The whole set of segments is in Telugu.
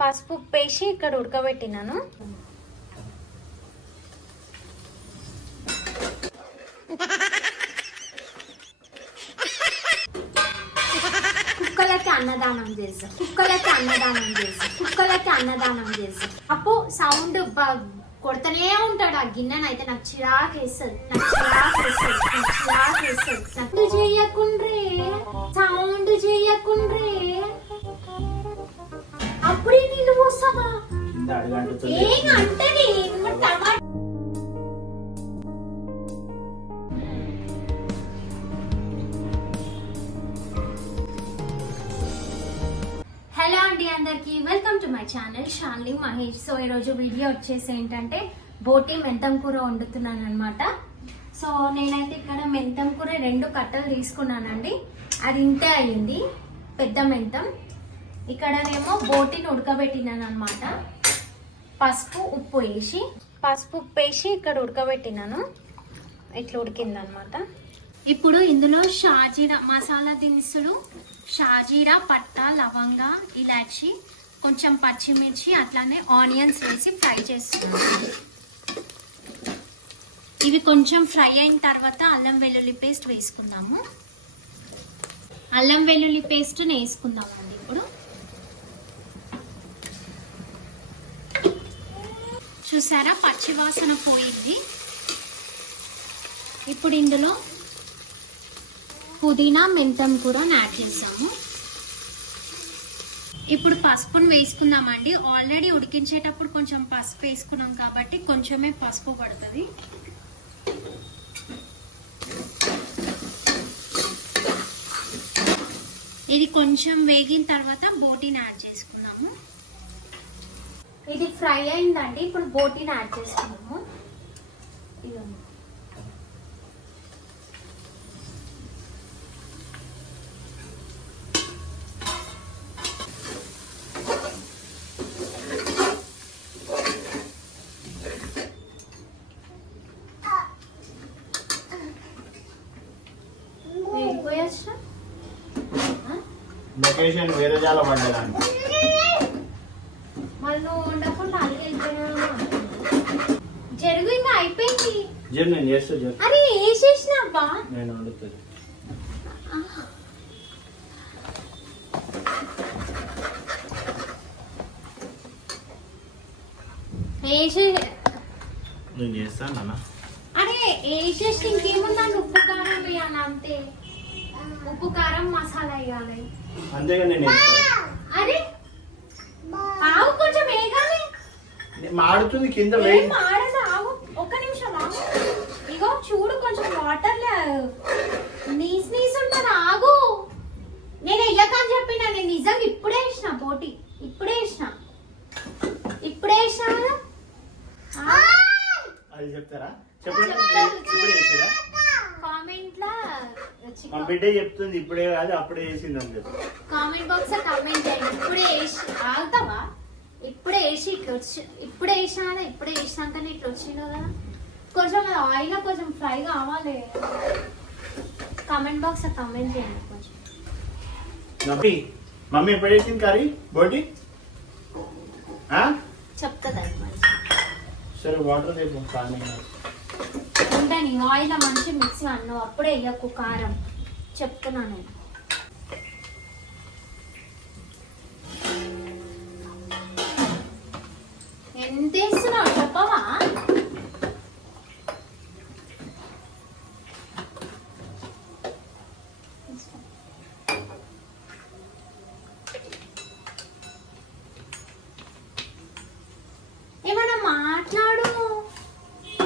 పసుపు వేసి ఇక్కడ ఉడకబెట్టినాను. కుక్కలకి అన్నదానం చేద్దాం కుక్కలకి అన్నదానం చేద్దాం కుక్కలకి అన్నదానం చేద్దాం అప్పు సౌండ్ కొడతనే ఉంటాడు. ఆ గిన్నెనైతే అయితే నాకు చిరాకేస్తుంది. నాకు చిరాకేస్తుంది. మై ఛానల్ షాన్లీ మహేష్ సో ఈరోజు వీడియో వచ్చేసి ఏంటంటే బోటి మెంతం కూర వండుతున్నాను అనమాట సో నేనైతే ఇక్కడ మెంతం కూర రెండు కట్టలు తీసుకున్నానండి. అది ఇంతే అయింది పెద్ద మెంతం. ఇక్కడనేమో బోటిని ఉడకబెట్టినాను అనమాట పసుపు ఉప్పు వేసి పసుపు ఉప్పు వేసి ఇక్కడ ఉడకబెట్టినాను. ఇట్లా ఉడికిందనమాట ఇప్పుడు ఇందులో షాజీరా మసాలా దినుసులు షాజీరా పట్ట లవంగ ఇలాచి కొంచెం పచ్చిమిర్చి అట్లానే ఆనియన్స్ వేసి ఫ్రై చేస్తున్నాను ఇవి కొంచెం ఫ్రై అయిన తర్వాత అల్లం వెల్లుల్లి పేస్ట్ వేసుకుందాము. అల్లం వెల్లుల్లి పేస్ట్ వేసుకుందామండి ఇప్పుడు. చూసారా? పచ్చి వాసన పోయింది. ఇప్పుడు ఇందులో పుదీనా మెంతం కూర యాడ్ చేసాము. ఇప్పుడు పసుపును వేసుకుందామండి. ఆల్రెడీ ఉడికించేటప్పుడు కొంచెం పసుపు వేసుకున్నాం కాబట్టి కొంచెమే పసుపు పడుతుంది. ఇది కొంచెం వేగిన తర్వాత బోటీని యాడ్ చేసుకున్నాము. ఇది ఫ్రై అయిందండి. ఇప్పుడు బోటీని యాడ్ చేసుకున్నాము లొకేషన్ వేరే జాల జరుగు ఇంకా అయిపోయింది. జర్ నేను చేస్తా జర్. అరే వేసేసినావా నేను వండుతుంది నేను చేస్తాను అన్న అరే వేసేసి ఇంకేముందండి? ఉప్పు కారం అంతే. ఉప్పు కారం మసాలా వేయాలి. అంతేగా నేను అరే ఆవు కొంచెం నేను మాడుతుంది కింద ఏం ఆడదు ఆవు ఒక్క నిమిషం ఆగు. ఇగో చూడు కొంచెం వాటర్ నీస్ నీస్ ఉంటుంది ఆగు. నేను వెయ్యకని చెప్పిన నేను నిజంగా ఇప్పుడే వేసిన పోటీ. ఇప్పుడే వేసిన. ఇప్పుడే వేసిన అది చెప్తారా? చెప్పండి. కామెంట్ లా మా బిడ్డ చెప్తుంది ఇప్పుడే కాదు అప్పుడే చేసింది అని చెప్పి కామెంట్ బాక్స్ కామెంట్ చేయండి. ఇప్పుడే వేసి ఆగుతావా? ఇప్పుడే వేసి ఇట్లా వచ్చి ఇప్పుడే వేసినా కదా ఇప్పుడే వేసినాకనే ఇట్లా వచ్చిండు కదా. కొంచెం ఆయిల్ కొంచెం ఫ్రై కావాలి. కామెంట్ బాక్స్ కామెంట్ చేయండి కొంచెం. మమ్మీ మమ్మీ ఎప్పుడు చేసింది కర్రీ? బోటి? చెప్తుంది మంచి సరే వాటర్ రేపు కానీ ఉంటాను ఆయిల్ మంచి మిక్సీ అన్నావు అప్పుడే వేయకు కారం. చెప్తున్నాను నేను. ఎంత వేస్తున్నావు? చెప్పవా?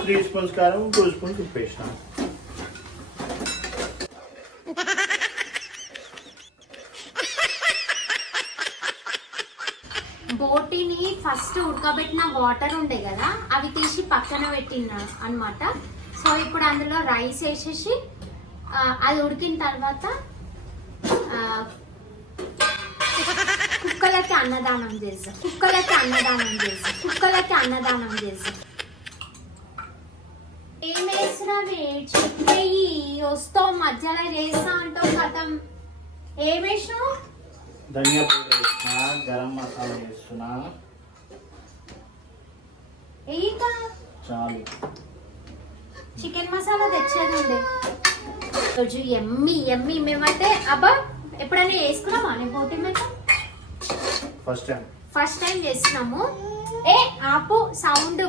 త్రీ స్పూన్స్ కారం టూ స్పూన్స్ ఉప్పు వేసిన బోటిని ఫస్ట్ ఉడకబెట్టిన వాటర్ ఉండే కదా అవి తీసి పక్కన పెట్టిన అన్నమాట. సో ఇప్పుడు అందులో రైస్ వేసేసి అది ఉడికిన తర్వాత కుక్కలకి అన్నదానం చేద్దాం. కుక్కలకి అన్నదానం చేద్దాం. కుక్కలకి అన్నదానం చేద్దాం. వేసినవి చెప్పేయి వస్తావు మధ్యలో చేస్తా అంటావు కథం. ఏం వేసినావు? ధనియా పౌడర్ వేస్తున్నా గరం మసాలా వేస్తున్నా ఇంకా చాలు. చికెన్ మసాలా తెచ్చేది ఉండే రోజు ఎమ్మి ఎమ్మి మేమైతే అబ్బా ఎప్పుడైనా వేసుకున్నామా నేను పోటీ మీద? First time. ఫస్ట్ టైం చేస్తున్నాము ఏ ఆపు సౌండ్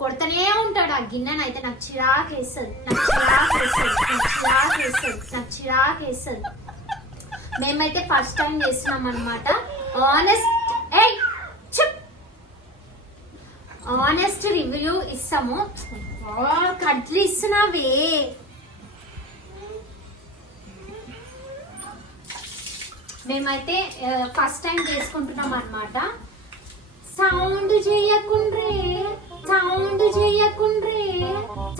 కొడతనే ఉంటాడు ఆ గిన్నెను అయితే నాకు చిరాకు వేస్తుంది. నాకు చిరాకు వేస్తుంది. నాకు చిరాకు వేస్తుంది. నాకు చిరాకు వేస్తుంది. మేమైతే ఫస్ట్ టైం చేస్తున్నాం అనమాట ఆనెస్ట్ ఏ ఆనెస్ట్ రివ్యూ ఇస్తాము. కట్లు ఇస్తున్నావే. మేమైతే ఫస్ట్ టైం చేసుకుంటున్నాం అనమాట సౌండ్ చేయకుండ్రే సౌండ్ చేయకుండ్రే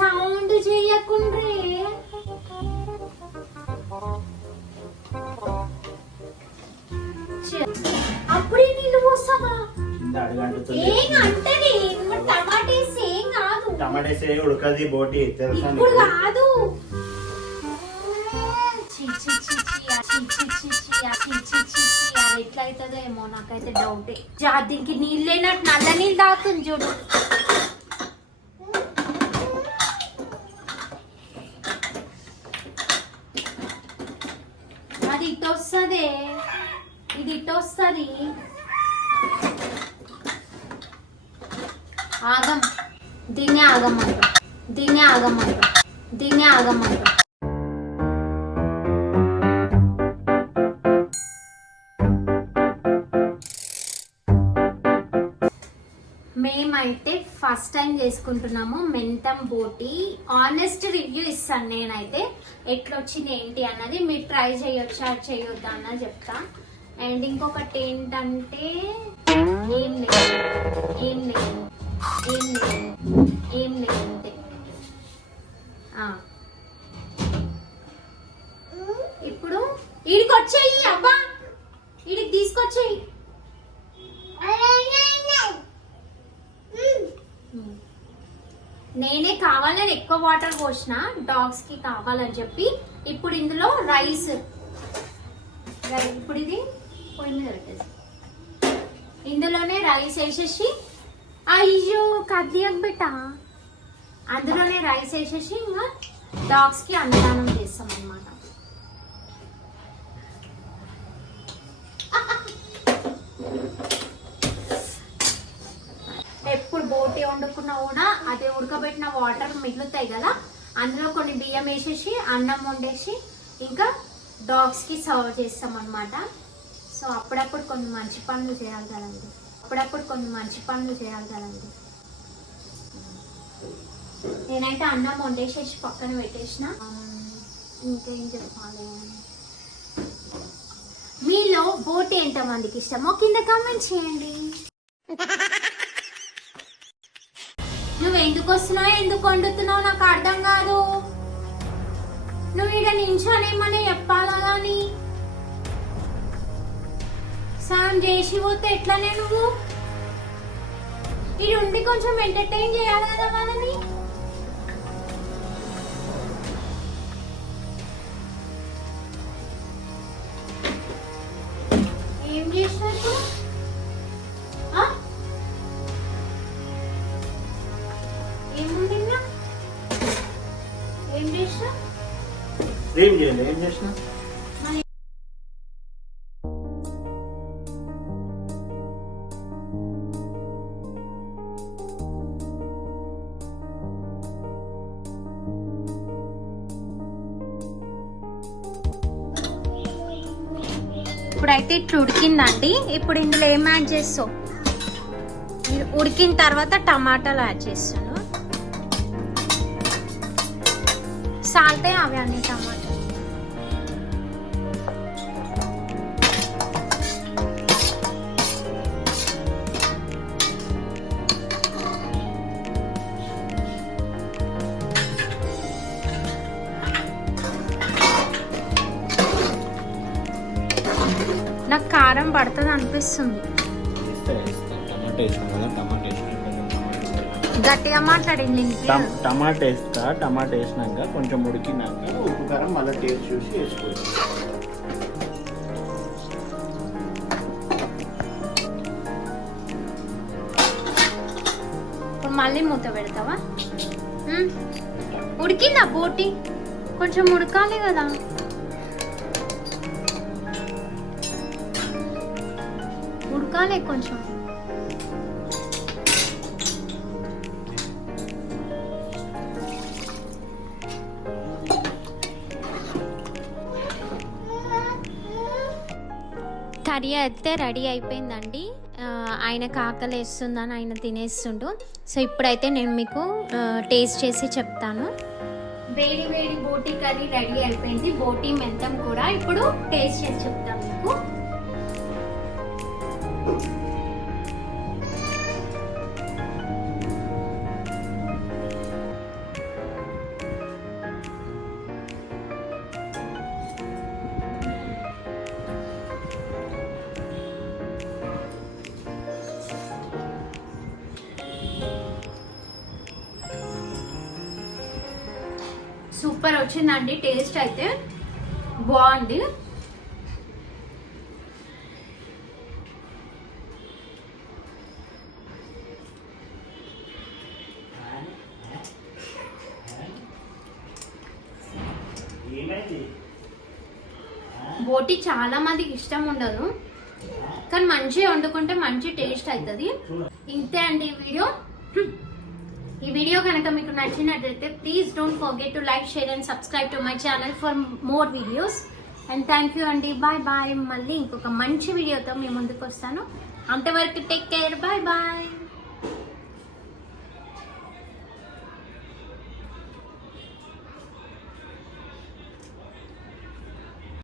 సౌండ్ చేయకుండ్రే. అప్పుడే నీళ్ళు పోస్తావా? ఏం అంటది? టమాటేసి ఏం కాదు. టమాటేస్ ఉడకది బోటి తెలుసా ఇప్పుడు? కాదు ఎట్లా అవుతుందో ఏమో నాకైతే డౌటే. జా దీనికి నీళ్ళు లేనట్టు నల్ల నీళ్ళు తాగుతుంది చూడు. అది ఇటు వస్తుంది. ఇది ఇటు వస్తుంది. ఆగం. దీన్నే ఆగమంట దీన్నే ఆగమంట దీన్నే ఆగమంట అయితే ఫస్ట్ టైం చేసుకుంటున్నాము మెంతం బోటి ఆనెస్ట్ రివ్యూ ఇస్తాను నేనైతే. ఎట్లొచ్చింది ఏంటి అన్నది మీరు ట్రై చేయొచ్చా చేయొద్దా అన్నది చెప్తా. అండ్ ఇంకొకటి ఏంటంటే ఏం లేదు ఏం లేదు ఏం లేదు ఏం లేదు అంతే. ఇప్పుడు ఈడికి వచ్చేయి అబ్బా! ఈడికి తీసుకొచ్చేయి. నేనే కావాలని ఎక్కువ వాటర్ పోసిన డాగ్స్కి కావాలని చెప్పి ఇప్పుడు ఇందులో రైస్ రై- ఇప్పుడు ఇది పొయ్యి మీద పెట్టేసి. ఇందులోనే రైస్ వేసేసి అయ్యో కదిలియకు బిట్ట అందులోనే రైస్ వేసేసి ఇంకా డాగ్స్కి అన్నదానం చేస్తాం అన్నమాట ఎప్పుడు బోటి వండుకున్నా కూడా అదే ఉడకబెట్టిన వాటర్ మిగులుతాయి కదా అందులో కొన్ని బియ్యం వేసేసి అన్నం వండేసి ఇంకా డాగ్స్కి సర్వ్ చేస్తాం అనమాట సో అప్పుడప్పుడు కొన్ని మంచి పనులు చేయాలి కదండి. అప్పుడప్పుడు కొన్ని మంచి పనులు చేయాలి కదండి. నేనైతే అన్నం వండేసేసి పక్కన పెట్టేసిన. ఇంకేం చెప్పాలి? మీలో బోటి ఎంతమందికి ఇష్టమో కింద కామెంట్ చేయండి. ఎందుకు వస్తున్నావు? ఎందుకు వండుతున్నావు? నాకు అర్థం కాదు. నువ్వు ఈడ నించోనేమని చెప్పాలా గాని? సాయం చేసి పోతే ఎట్లనే నువ్వు? ఇది ఉండి కొంచెం ఎంటర్టైన్ చేయాలి కదా ఏం చేయలేదు ఏం చేసిన? ఇప్పుడైతే ఇట్లా ఉడికిందండి. ఇప్పుడు ఇందులో ఏం యాడ్ చేస్తావు? ఉడికిన తర్వాత టమాటాలు యాడ్ చేస్తాను. సాల్టే అవి అన్ని టమాటా నాకు కారం పడుతుంది అనిపిస్తుంది. గట్టిగా మాట్లాడింది టమాటా వేస్తా టమాటా వేసినాక కొంచెం ఉడికినాక ఉప్పు కారం మళ్ళీ టేస్ట్ చూసి వేసుకోవచ్చు. మళ్ళీ మూత పెడతావా? ఉడికిందా బోటి కొంచెం ఉడకాలి కదా. ఉడకాలి కొంచెం. కర్రీ అయితే రెడీ అయిపోయిందండి. ఆ, ఆయనకు ఆకలి వేస్తుందని ఆయన తినేస్తుండు. సో ఇప్పుడైతే నేను మీకు టేస్ట్ చేసి చెప్తాను. వేడి వేడి బోటీ కర్రీ రెడీ అయిపోయింది. బోటీ మెంతం కూడా ఇప్పుడు టేస్ట్ చేసి చెప్తాను. సూపర్ వచ్చిందండి. టేస్ట్ అయితే బాగుంది. బోటి చాలా మందికి ఇష్టం ఉండదు. కానీ మంచిగా వండుకుంటే మంచి టేస్ట్ అవుతుంది. ఇంతే అండి ఈ వీడియో. వీడియో కనుక మీకు నచ్చినట్లయితే please don't forget to like share and subscribe to my channel for more videos and thank you అండి. బాయ్ బాయ్ మళ్ళీ ఇంకొక మంచి వీడియోతో మీ ముందుకు వస్తాను. అంతవరకు టేక్ కేర్ బాయ్ బాయ్